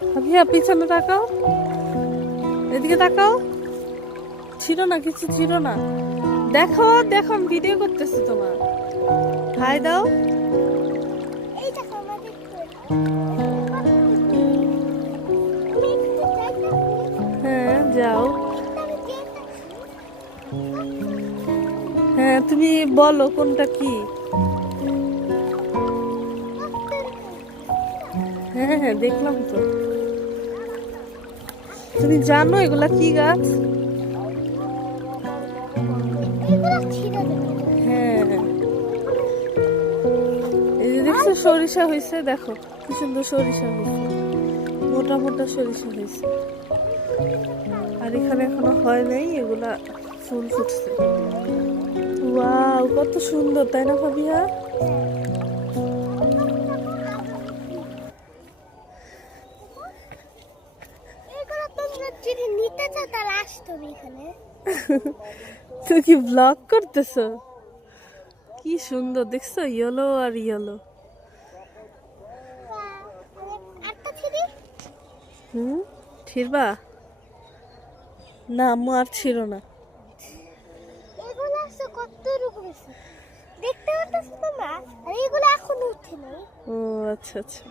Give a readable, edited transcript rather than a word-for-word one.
ভাবিয়া পিছনে তাকাও, এদিকে তাকাও। ছিল না, কিছু ছিল না। দেখো দেখো, আমি ভিডিও করতেছি তোমার। হাই দাও। এই দেখো আমাদের আমি একটু যাই না হ্যাঁ যাও। আমি গেটটা হ্যাঁ তুমি বলো কোনটা কি। হ্যাঁ হ্যাঁ দেখলাম তো। তুমি জানো এগুলা কি গাছ? এগুলো ছিল হ্যাঁ এই যে দেখছো সরিষা হয়েছে, দেখো কি সুন্দর সরিষা হয়েছে, মোটা মোটা সরিষা হয়েছে। আর এখানে এখনো হয় নাই, এগুলা ফুল ফুটছে। ওয়াও কত সুন্দর, তাই না ভাবিয়া? এগুলো তোমরা যদি নিতে চাও তাহলে আসতে হবে এখানে তুই কি ব্লগ করতেছো? কি সুন্দর দেখছো, ইয়েলো আর ইয়েলো। একটা ছিড়ি হুম, ছিড়বা? না আম্মু আর ছিল না। এগুলো আছে কত রকমের দেখতে পাচ্ছ তোমরা আর এগুলো এখনো উঠে নাই ও আচ্ছা আচ্ছা।